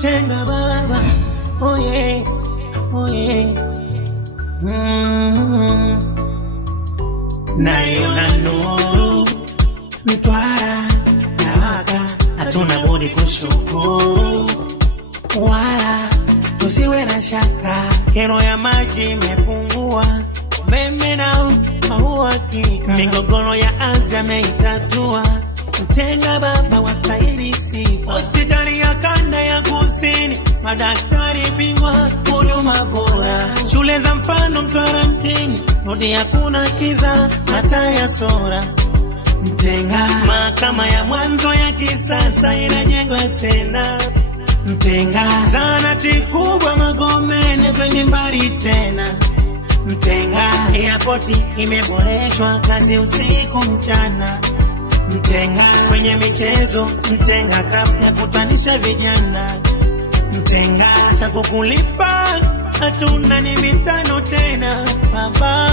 Tenga baba, oh yeah, oh yeah. Naiona nuru Mtwara yawaka, hatuna budi kushukuru, wala tusiwe na shaka. Kero ya maji imepungua, umeme nao hauhakika, migogoro ya ardhi ameitatua. Mtenga baba wastahili sifa. Hospitali ya kanda ya kusini, madaktari bingwa, huduma bora. Shule za mfano Mtwara mjini, rodi hakuna kiza hata ya sora. Mtenga mahakama ya mwanzo ya kisasa inajengwa tena. Mtenga zahanati kubwa Magomeni kwenye mbali tena. Mtenga airport imeboreshwa, kazi usiku mchana. Mtenga kwenye michezo, Mtenga cup ya kutanisha vijana. Mtenga atakukulipa, hatuna ni mitano tena baba.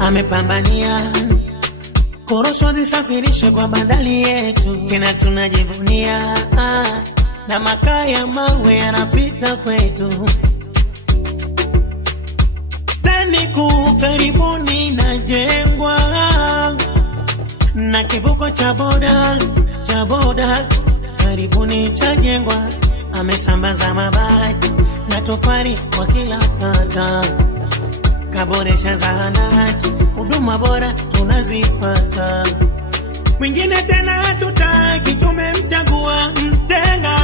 Amepambania korosho zisafirishwe kwa bandari yetu, tena tunajivunia, na makaa ya mawe yanapita kwetu. Tani kuu karibuni najengwa, na kivuko cha boda karibuni chajengwa. Amesambaza mabati na tofali kwa kila kata, kaboresha zahanati, huduma bora tunazipata. Mwingine tena hatutaki, tumemchagua Mtenga.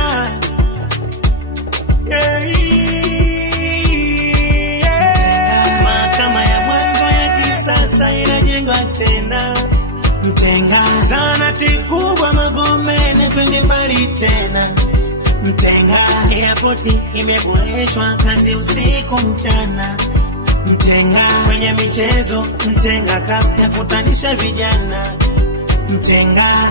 Mahakama ya mwanzo ya kisasa inajengwa tena. Mtenga zahanati kubwa Magomeni kwenye mbali tena. Mtenga airport imeboreshwa, kazi usiku mchana. Mtenga kwenye michezo, Mtenga cup ya kutanisha vijana. Mtenga